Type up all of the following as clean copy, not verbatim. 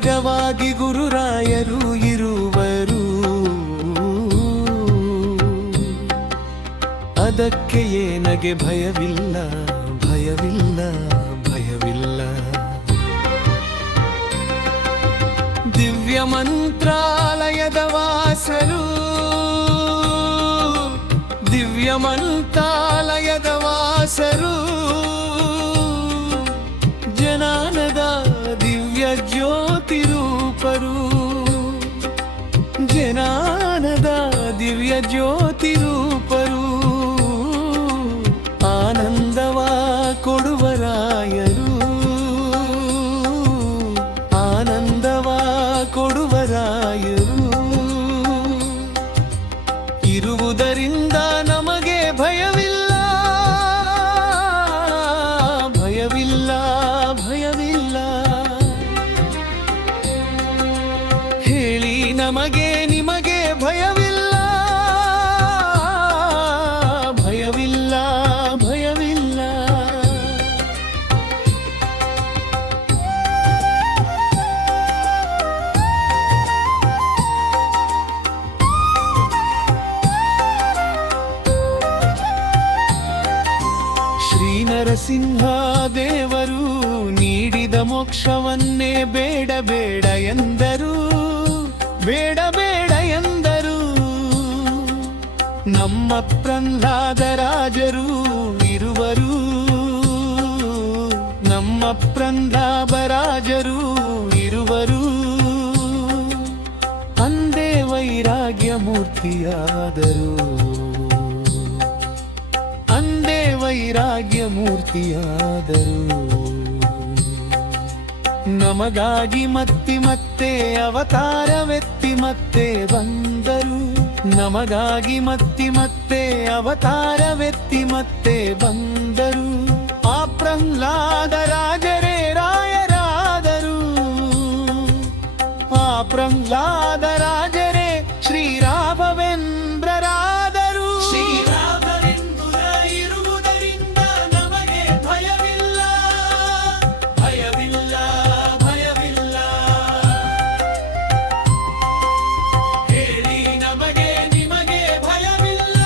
ಬಳಗವಾಗಿ ಗುರುರಾಯರು ಇರುವರು. ಅದಕ್ಕೆ ಏನಗೆ ಭಯವಿಲ್ಲ, ಭಯವಿಲ್ಲ, ಭಯವಿಲ್ಲ. ದಿವ್ಯ ಮಂತ್ರಾಲಯದ ವಾಸರು, ದಿವ್ಯ ಮಂತ್ರಾಲಯದ ವಾಸರು, ಜನಾನದ ದಿವ್ಯ ಜ್ಯೋತಿ ರೂಪರು, ಜನಾನದ ದಿವ್ಯ ಜ್ಯೋತಿ ರೂಪರು, ಆನಂದವ ಕೊಡುವರಾಯರು, ಆನಂದವ ಕೊಡುವರಾಯರು. ಇರುವುದರಿಂದ ನಮಗೆ ಭಯವಿಲ್ಲ, ಭಯವಿಲ್ಲ, ಭಯವಿಲ್ಲ. ಹೇಳಿ ನಮಗೆ ನಿಮಗೆ ಭಯವಿಲ್ಲ, ಭಯವಿಲ್ಲ, ಭಯವಿಲ್ಲ. ಶ್ರೀ ನರಸಿಂಹ ದೇವರು ನೀಡಿದ ಮೋಕ್ಷವನ್ನೇ ಬೇಡ ಬೇಡ ಎಂದರು, ಬೇಡ ಬೇಡ ಎಂದರು. ನಮ್ಮ ಪ್ರಹ್ಲಾದರಾಜರು ಇರುವರು, ನಮ್ಮ ಪ್ರಹ್ಲಾದರಾಜರು ಇರುವರು. ಅಂದೇ ವೈರಾಗ್ಯ ಮೂರ್ತಿಯಾದರು, ಅಂದೇ ವೈರಾಗ್ಯ ಮೂರ್ತಿಯಾದರು. ನಮಗಾಗಿ ಮತ್ತಿ ಮತ್ತೆ ಅವತಾರವೆತ್ತಿ ಮತ್ತೆ ಬಂದರು, ನಮಗಾಗಿ ಮತ್ತಿ ಮತ್ತೆ ಅವತಾರವೆತ್ತಿ ಮತ್ತೆ ಬಂದರು. ಆ ಪ್ರಹ್ಲಾದರಾಜರೇ ರಾಯರಾದರು, ಆ ಪ್ರಹ್ಲಾದರಾಜರೇ ಶ್ರೀರಾಘವೇಂದ್ರರಾದರು. ಶ್ರೀರಾಘವೇಂದ್ರ ಇರುವುದರಿಂದ ನಮಗೆ ಭಯವಿಲ್ಲ, ಭಯವಿಲ್ಲ, ಭಯವಿಲ್ಲ. ಹೇಳಿ ನಮಗೆ ನಿಮಗೆ ಭಯವಿಲ್ಲ,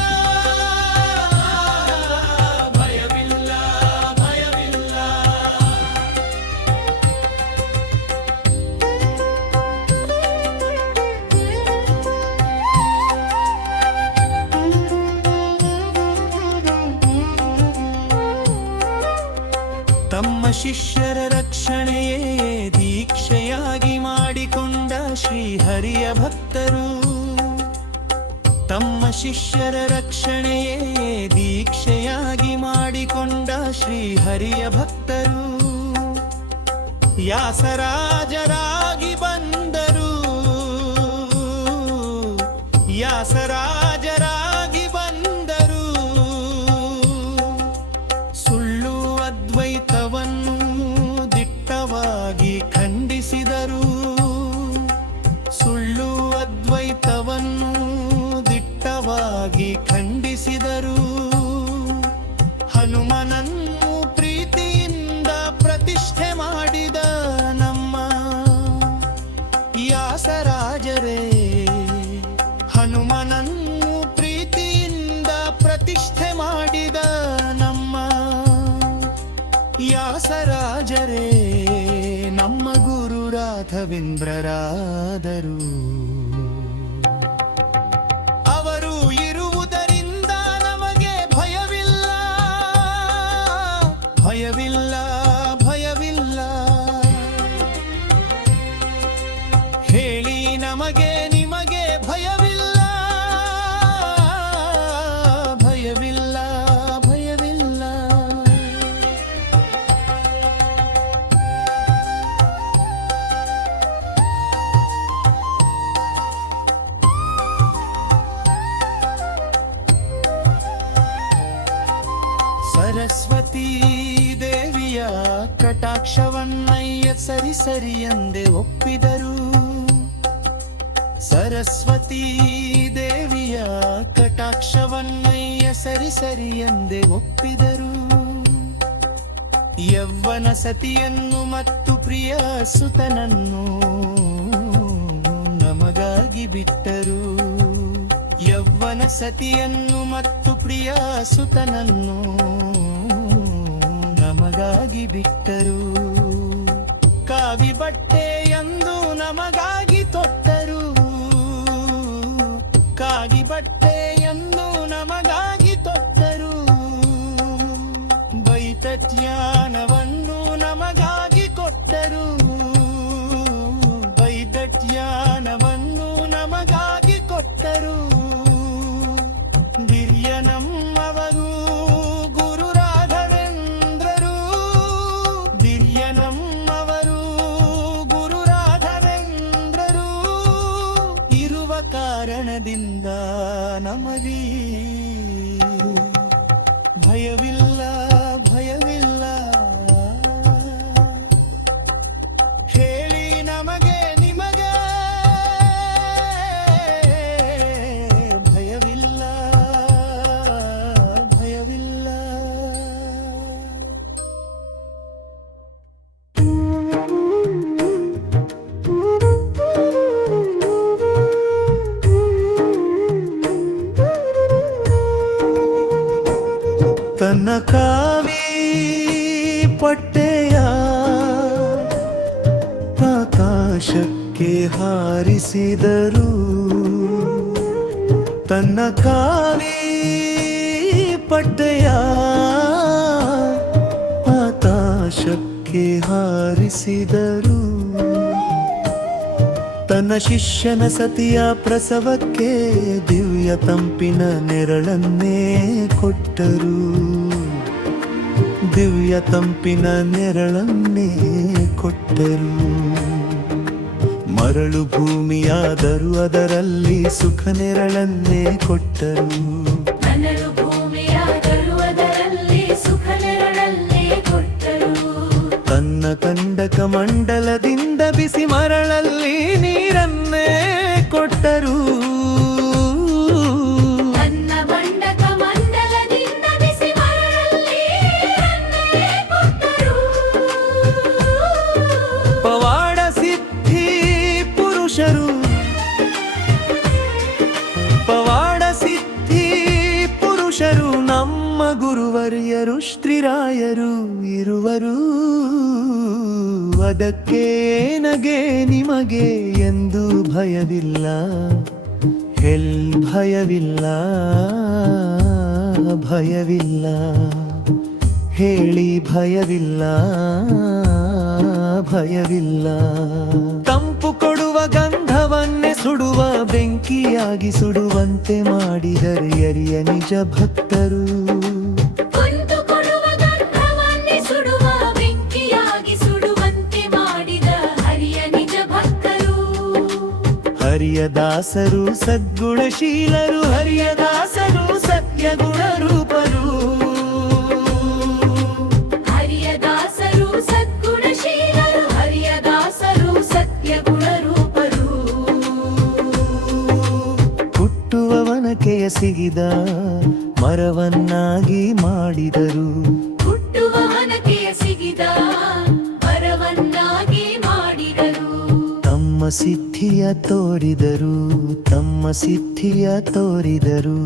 ಭಯವಿಲ್ಲ, ಭಯವಿಲ್ಲ. ತಮ್ಮ ಶಿಷ್ಯರ ರಕ್ಷಣೆಯೇ ದೀಕ್ಷೆಯಾಗಿ ಮಾಡಿಕೊಂಡ ಶ್ರೀಹರಿಯ ಭಕ್ತರು, ತಮ್ಮ ಶಿಷ್ಯರ ರಕ್ಷಣೆಯೇ ದೀಕ್ಷೆಯಾಗಿ ಮಾಡಿಕೊಂಡ ಶ್ರೀಹರಿಯ ಭಕ್ತರು. ವ್ಯಾಸರಾಜರಾಗಿ ಬಂದರು, ವ್ಯಾಸರಾಜರಾಗಿ ಬಂದರು. ಸುಳ್ಳು ಅದ್ವೈತವನ್ನು ದಿಟ್ಟವಾಗಿ ಖಂಡಿಸಿದರು, ಸುಳ್ಳು ಅದ್ವೈತವನ್ನು ದಿಟ್ಟವಾಗಿ ಖಂಡಿಸಿದರು. ಹನುಮನನ್ನು ಪ್ರೀತಿಯಿಂದ ಪ್ರತಿಷ್ಠೆ ಮಾಡಿದ ನಮ್ಮ ವ್ಯಾಸರಾಜರೇ, ಹನುಮನನ್ನು ಪ್ರೀತಿಯಿಂದ ಪ್ರತಿಷ್ಠೆ ಮಾಡಿದ ನಮ್ಮ ವ್ಯಾಸರಾಜರೇ ನಮ್ಮ ಗುರು ರಾಘವೇಂದ್ರರಾದರು. ಅವರು ಇರುವುದರಿಂದ ನಮಗೆ ಭಯವಿಲ್ಲ, ಭಯವಿಲ್ಲ, ಭಯವಿಲ್ಲ. ಹೇಳಿ ನಮಗೆ ನಿಮಗೆ ಭಯವಿಲ್ಲ, ಭಯವಿಲ್ಲ, ಭಯವಿಲ್ಲ. ಸರಸ್ವತೀ ದೇವಿಯ ಕಟಾಕ್ಷವನ್ನಯ್ಯ ಸರಿ ಸರಿ ಎಂದೇ ಒಪ್ಪಿದರು, ಸರಸ್ವತೀ ದೇವಿಯ ಕಟಾಕ್ಷವನ್ನಯ್ಯ ಸರಿ ಸರಿ ಎಂದೇ ಒಪ್ಪಿದರು. ಯೌವನ ಸತಿಯನ್ನು ಮತ್ತು ಪ್ರಿಯ ಸುತನನ್ನು ನಮಗಾಗಿ ಬಿಟ್ಟರು. ಯೌವನ ಸತಿಯನ್ನು ಮತ್ತು ಪ್ರಿಯ ಸುತನನ್ನು ನಮಗಾಗಿ ಬಿಟ್ಟರು. ಕಾವಿ ಬಟ್ಟೆಯಂದು ನಮಗಾಗಿ ತೊಟ್ಟರು. ಕಾಗಿ ಬಟ್ಟೆಯನ್ನು ನಮಗಾಗಿ ತೊಟ್ಟರು. ವೈದಜ್ಞಾನವನ್ನು ನಮಗಾಗಿ ಕೊಟ್ಟರು. ವೈದಜ್ಞಾನವನ್ನು ನಮಗಾಗಿ ಕೊಟ್ಟರು. ದಿವ್ಯನಮ್ಮವರು ಗುರು ರಾಘವೇಂದ್ರರು. ದಿವ್ಯನಮ್ಮವರು ಗುರು ರಾಘವೇಂದ್ರರು ಇರುವ ಕಾರಣದಿಂದ ನಮಗೆ ಭಯವಿಲ್ಲ, ಭಯವಿಲ್ಲ. ಹೇಳಿ ನಮಗೆ ನಿಮಗೆ ಭಯವಿಲ್ಲ, ಭಯವಿಲ್ಲ. ತನ್ನ ಕಾವಿ ಪಟ್ಟೆಯ ಆಕಾಶಕ್ಕೆ ಹಾರಿಸಿದರು. ತನ್ನ ಕಾವಿ ಪಟ್ಟೆಯ ಆಕಾಶಕ್ಕೆ ಹಾರಿಸಿದರು. ತನ್ನ ಶಿಷ್ಯನ ಸತಿಯ ಪ್ರಸವಕ್ಕೆ ದಿವ್ಯ ತಂಪಿನ ನೆರಳನ್ನೇ ಕೊಟ್ಟರು. ದಿವ್ಯ ತಂಪಿನ ನೆರಳನ್ನೇ ಕೊಟ್ಟರು. ಮರಳು ಭೂಮಿಯಾದರೂ ಅದರಲ್ಲಿ ಸುಖ ನೆರಳನ್ನೇ ಕೊಟ್ಟರು. ಮರಳು ಭೂಮಿಯಾದರೂ ಅದರಲ್ಲಿ ಸುಖ ನೆರಳನ್ನೇ ಕೊಟ್ಟರು. ತನ್ನ ಕಂಡಕ ಮಂಡಲದಿಂದ ಬಿಸಿ ಮರಳಲ್ಲಿ ನೀರನ್ನೇ ಕೊಟ್ಟರು. ತನ್ನ ಬಂಡಕ ಮಂಡಲದಿಂದ ಬಿಸಿ ಮರಳಲ್ಲಿ ನೀರನ್ನೇ ಕೊಟ್ಟರು. ಪವಾಡ ಸಿದ್ಧಿ ಪುರುಷರು. ಪವಾಡ ಸಿದ್ಧಿ ಪುರುಷರು ನಮ್ಮ ಗುರುವರ್ಯರು ಶ್ರೀರಾಯರು ಇರುವರು. ಅದಕ್ಕೆ ನಗೆ ನಿಮಗೆ ಎಂದು ಭಯವಿಲ್ಲ, ಭಯವಿಲ್ಲ, ಭಯವಿಲ್ಲ. ಹೇಳಿ ಭಯವಿಲ್ಲ, ಭಯವಿಲ್ಲ. ತಂಪು ಕೊಡುವ ಗಂಧವನ್ನೇ ಸುಡುವ ಬೆಂಕಿಯಾಗಿ ಸುಡುವಂತೆ ಮಾಡಿದರೆ ಎರಿಯ ನಿಜ ಭಕ್ತರು. ಕುಂತು ಕೊಡುವ ಗಂಧವನ್ನೇ ಸುಡುವ ಬೆಂಕಿಯಾಗಿ ಸುಡುವಂತೆ ಮಾಡಿದ ಹರಿಯ ನಿಜ ಭಕ್ತರು. ಹರಿಯ ದಾಸರು ಸದ್ಗುಣಶೀಲರು. ಹರಿಯ ದಾಸರು ಸತ್ಯ ಗುಣರೂಪರು. ಹರಿಯ ದಾಸರು ಸದ್ಗುಣಶೀಲರು. ಹರಿಯ ದಾಸರು ಸತ್ಯ ಗುಣರೂಪರು. ಹುಟ್ಟುವವನಕೆಯ ಸಿಗಿದ ಮರವನ್ನಾಗಿ ಮಾಡಿದರು. ಹುಟ್ಟುವವನಕೆಯ ಸಿಗಿದ ಮರವನ್ನಾಗಿ ಮಾಡಿದರು. ತಮ್ಮ ಸಿದ್ಧಿಯ ತೋರಿದರು. ತಮ್ಮ ಸಿದ್ಧಿಯ ತೋರಿದರು.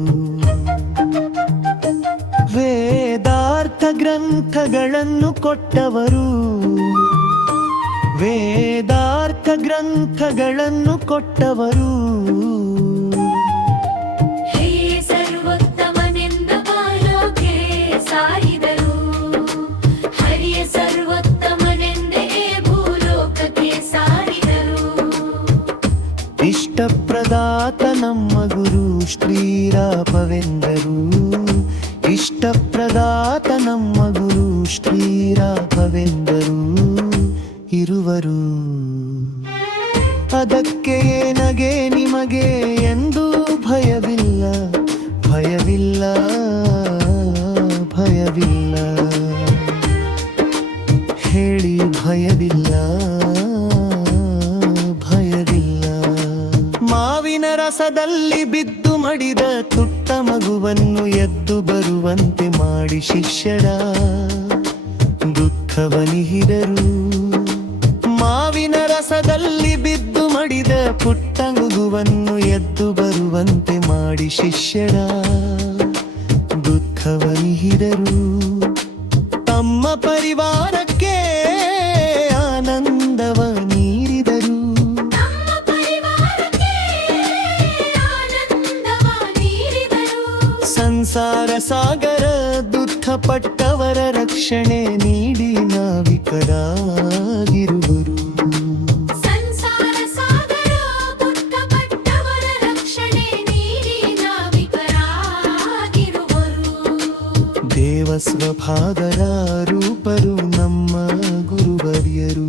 ವೇದಾರ್ಥ ಗ್ರಂಥಗಳನ್ನು ಕೊಟ್ಟವರು. ವೇದಾರ್ಥ ಗ್ರಂಥಗಳನ್ನು ಕೊಟ್ಟವರು. ಹೇ ಸರ್ವೋತ್ತಮನೆಂದ ಬಾಲೋಕೆ ಸಾರಿದರು. ಹರಿಯ ಸರ್ವೋತ್ತಮನೆಂದೇ ಭೂಲೋಕಕ್ಕೆ ಸಾರಿದರು. ಇಷ್ಟಪ್ರದಾತ ನಮ್ಮ ಗುರು ಶ್ರೀರಾಘವೇಂದ್ರರು. ಇಷ್ಟಪ್ರದಾತ ನಮ್ಮ ಗುರು ಶ್ರೀರಾಘವೇಂದ್ರರು ಇರುವರು. ಅದಕ್ಕೆ ನಗೆ ನಿಮಗೆ ಎಂದು ಭಯವಿಲ್ಲ, ಭಯವಿಲ್ಲ, ಭಯವಿಲ್ಲ. ಹೇಳಿ ಭಯವಿಲ್ಲ, ಭಯವಿಲ್ಲ. ಮಾವಿನ ರಸದಲ್ಲಿ ಬಿದ್ದು ಮಡಿದ ತುಟ್ಟ ಮಗುವನ್ನು ಎದ್ದು ಬರುವಂತೆ ಮಾಡಿ ಶಿಷ್ಯರ ದುಃಖ ದುಃಖವನಿಹಿರರು ಮಾವಿನ ರಸದಲ್ಲಿ ಬಿದ್ದು ಮಡಿದ ಪುಟ್ಟ ಮಗುವನ್ನು ಎದ್ದು ಬರುವಂತೆ ಮಾಡಿ ಶಿಷ್ಯರ ದುಃಖವನಿಹಿರರು ತಮ್ಮ ಪರಿವಾರಕ್ಕೆ ಆನಂದವ ನೀಡಿದರು ನಮ್ಮ ಪರಿವಾರಕ್ಕೆ ಆನಂದವ ನೀಡಿದರು. ಸಂಸಾರ ಸಾಗರ ದುಃಖಪಟ್ಟವರ ರಕ್ಷಣೆ ನೀಡಿ ನಾವಿಕರಾಗಿರುವರು ಸಂಸಾರ ಸಾಗರ ದುಃಖಪಟ್ಟವರ ರಕ್ಷಣೆ ನೀಡಿ ನಾವಿಕರಾಗಿರುವರು. ದೇವ ಸ್ವಭಾವದ ರೂಪರು ನಮ್ಮ ಗುರುವರ್ಯರು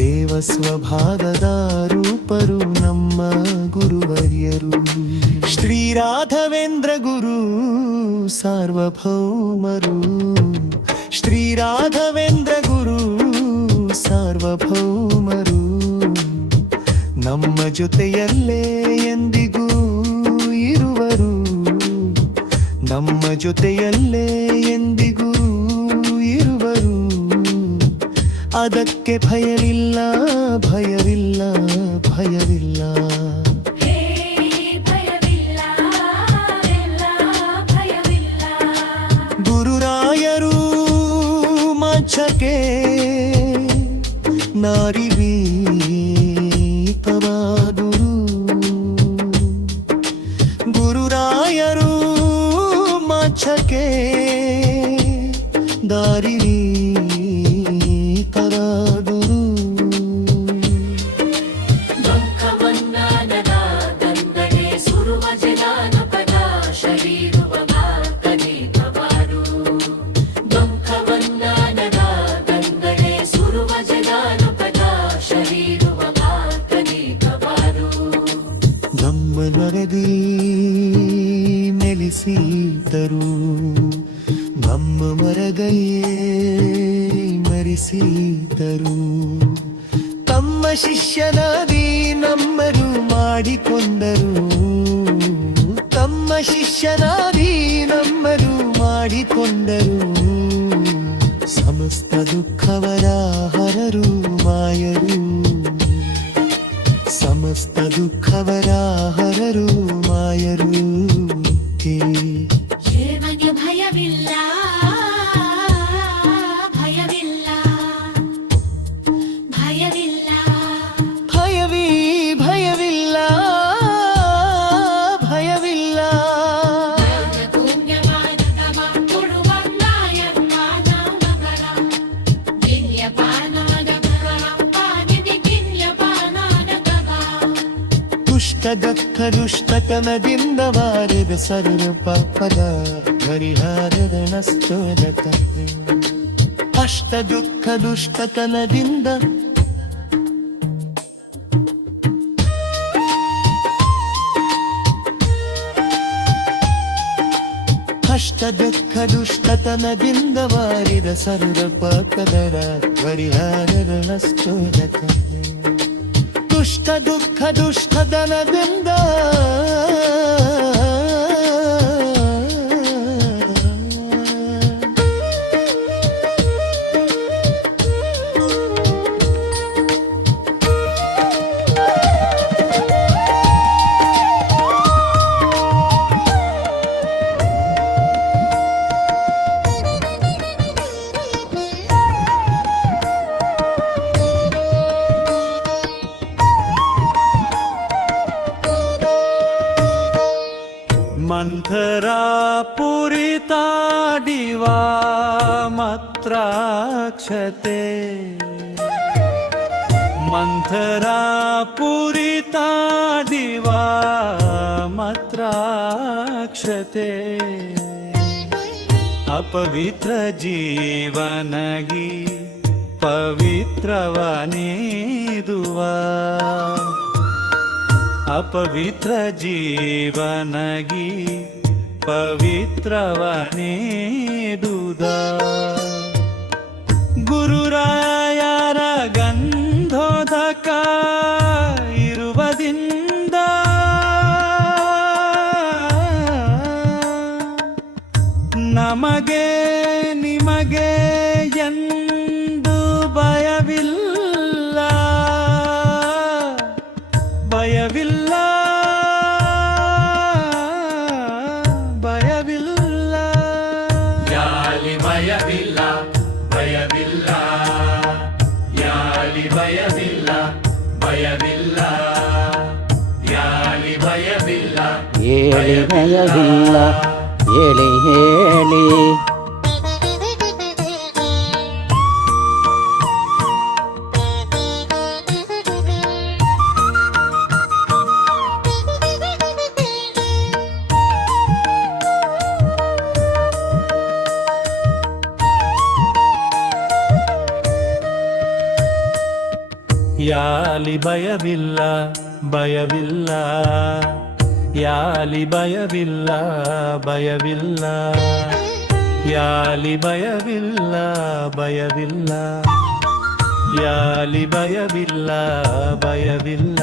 ದೇವ ಸ್ವಭಾವದ ರೂಪರು ನಮ್ಮ ಗುರುವರ್ಯರು ಶ್ರೀ ರಾಘವೇಂದ್ರ ಗುರು ಸಾರ್ವಭೌಮರು ಶ್ರೀ ರಾಘವೇಂದ್ರ ಗುರು ಸಾರ್ವಭೌಮರು ನಮ್ಮ ಜೊತೆಯಲ್ಲೇ ಎಂದಿಗೂ ಇರುವರು ನಮ್ಮ ಜೊತೆಯಲ್ಲೇ ಎಂದಿಗೂ ಇರುವರು ಅದಕ್ಕೆ ಭಯವಿಲ್ಲ ಭಯವಿಲ್ಲ ಭಯವಿಲ್ಲ ಹೇ ಭಯವಿಲ್ಲ ಎಲ್ಲ ಭಯವಿಲ್ಲ. ಗುರುರಾಯರು ಮಚ್ಚಕ್ಕೆ ನಾರಿವೀತವಾದುರು ಗುರುರಾಯರು ಮಚ್ಚಕ್ಕೆ ದಾರಿವೀತರಾದುರು ದುಃಖವನ್ನಾನದ ದಂಡನೆ ಸುರುವ ಜನಾನಪದ ಶರೀರುವ ಮಾತನಿಕವಾರು. ದುಃಖವನ್ನಾನದ ದಂಡನೆ ಸುರುವ ಜನಾನಪದ ಶರೀರುವ ಮಾತನಿಕವಾರು. ನಮ್ಮ ನರದಿ ನೆಲೆಸಿದರು ನಮ್ಮ ಮರದಲ್ಲೇ ಮರಿಸಿದರು ತಮ್ಮ ಶಿಷ್ಯನಾದಿ ನಮ್ಮರು ಮಾಡಿಕೊಂಡರು ತಮ್ಮ ಶಿಷ್ಯನಾದಿ ನಮ್ಮರು ಮಾಡಿಕೊಂಡರು ಸಮಸ್ತ ದುಃಖವರ ಹರರು ಮಾಯರು ಸಮಸ್ತ ದುಃಖವರ ಹರರು ಮಾಯರು ಏವಗೆ ಭಯವಿಲ್ಲ ಭಯವಿಲ್ಲ ಭಯವಿಲ್ಲ. ಭಯವೀ ಭಯವಿಲ್ಲ ಭಯವಿಲ್ಲ ಜ್ಞಾನ ಪುಣ್ಯಮಾನತಮ ಕೊಡುವಂಗಾಯನ್ನಾನ ನಗರ ದಿವ್ಯಪಾನಾದ ಪಾನಿನಿ ಕಿನ್ಯಪಾನಾದ ಕಗ. ದುಷ್ಟ ದಕ್ಕ ದುಷ್ಟತನದಿಂದ ವಾರಿದ ಸರ್ವ ಪದ ಪರಿಹಾರದ ನಷ್ಟೋದಕ ಅಷ್ಟ ದುಃಖ ದುಷ್ಟತನದಿಂದ ಅಷ್ಟ ದುಃಖ ದುಷ್ಟತನದಿಂದ ವಾರಿದ ಸರ್ವ ಪದರ ಪರಿಹಾರದ ನಷ್ಟೋದಕ ದುಷ್ಟ ದುಃಖ ದುಷ್ಟತನದಿಂದ ಮಂಥರಾ ಪುರಿತಾ ದಿವಾ ಮತ್ರಾಕ್ಷತೆ ಮಂಥರಾ ಪುರಿತಾ ದಿವಾ ಮತ್ರಾಕ್ಷತೆ ಅಪವಿತ್ರ ಜೀವನಗಿ ಪವಿತ್ರವನೇದುವಾ ಅಪವಿತ್ರ ಜೀವನಗಿ ಪವಿತ್ರವನೇದುದ ಗುರುರಾಯರ ಗಂಧೋದಕ ಇರುವುದಿಂದ ನಮಗೆ ನಿಮಗೆ ಎಂದ ಭಯವಿಲ್ಲ ಭಯವಿಲ್ಲ ಭಯವಿಲ್ಲ ಯಾಲಿ ಭಯವಿಲ್ಲ ಭಯವಿಲ್ಲ ಯಾಲಿ ಭಯವಿಲ್ಲ ಭಯವಿಲ್ಲ ಯಾಲಿ ಭಯವಿಲ್ಲ ಹೇಳಿ ಭಯವಿಲ್ಲ ಹೇಳಿ ಹೇಳಿ ಯಾಲಿ ಭಯವಿಲ್ಲ ಭಯವಿಲ್ಲ ಯಾಲಿ ಭಯವಿಲ್ಲ ಭಯವಿಲ್ಲ ಯಾಲಿ ಭಯವಿಲ್ಲ ಭಯವಿಲ್ಲ ಯಾಲಿ ಭಯವಿಲ್ಲ ಭಯವಿಲ್ಲ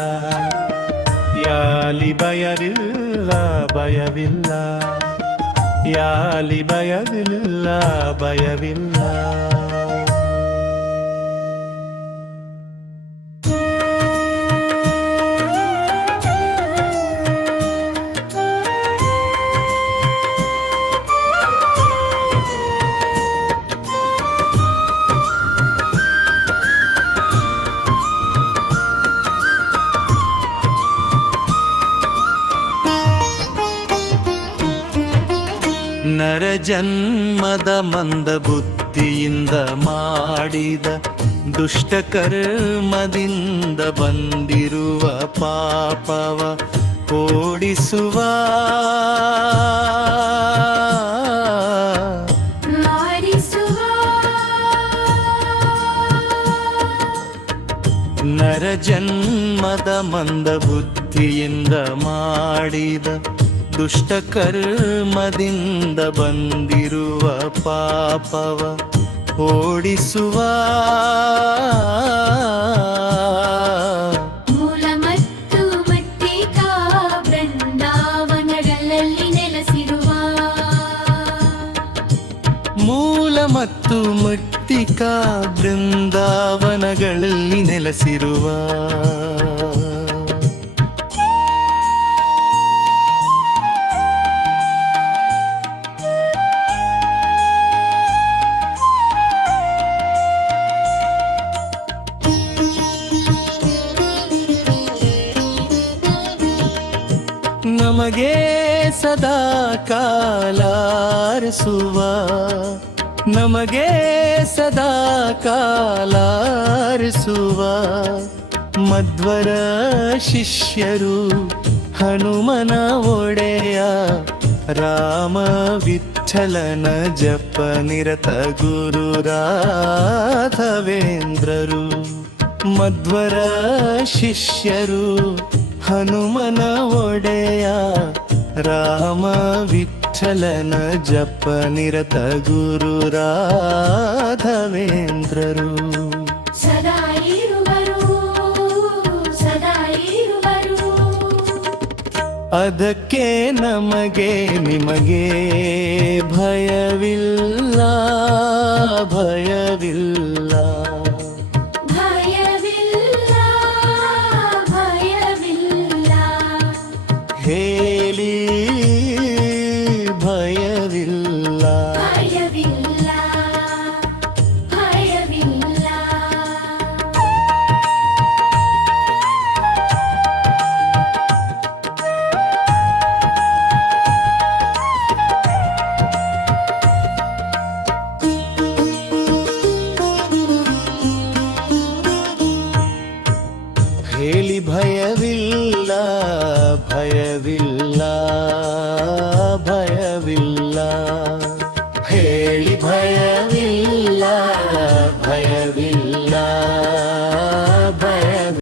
ಯಾಲಿ ಭಯವಿಲ್ಲ ಭಯವಿಲ್ಲ ಯಾಲಿ ಭಯವಿಲ್ಲ ಭಯವಿಲ್ಲ ನರ ಜನ್ಮದ ಮಂದ ಬುದ್ಧಿಯಿಂದ ಮಾಡಿದ ದುಷ್ಟ ಕರ್ಮದಿಂದ ಬಂದಿರುವ ಪಾಪವ ಓಡಿಸುವ ಆರಿಸುವ ನರ ಜನ್ಮದ ಮಂದ ಬುದ್ಧಿಯಿಂದ ಮಾಡಿದ ದುಷ್ಟ ಕರ್ಮದಿಂದ ಬಂದಿರುವ ಪಾಪವ ಓಡಿಸುವ ಮೂಲ ಮತ್ತು ಮಟ್ಟಿಕಾ ಬೃಂದಾವನಗಳಲ್ಲಿ ನೆಲೆಸಿರುವ ಮೂಲ ಮತ್ತು ಮಟ್ಟಿಕಾ ಬೃಂದಾವನಗಳಲ್ಲಿ ನೆಲೆಸಿರುವ ನಮಗೆ ಸದಾ ಕಾಲಾರಿಸುವ ನಮಗೆ ಸದಾ ಕಾಲಾರಿಸುವ ಮಧ್ವರ ಶಿಷ್ಯರು ಹನುಮನ ಒಡೆಯ ರಾಮ ವಿಠಲನ ಜಪ ನಿರತ ಗುರು ರಾಘವೇಂದ್ರರು ಮಧ್ವರ ಶಿಷ್ಯರು ಹನುಮನ ಒಡೆಯ ರಾಮ ವಿಠಲನ ಜಪ ನಿರತ ಗುರು ರಾಘವೇಂದ್ರರು ಸದಾ ಇರುವರು ಸದಾ ಇರುವರು ಅದಕ್ಕೆ ನಮಗೆ ನಿಮಗೆ ಭಯವಿಲ್ಲ ಭಯ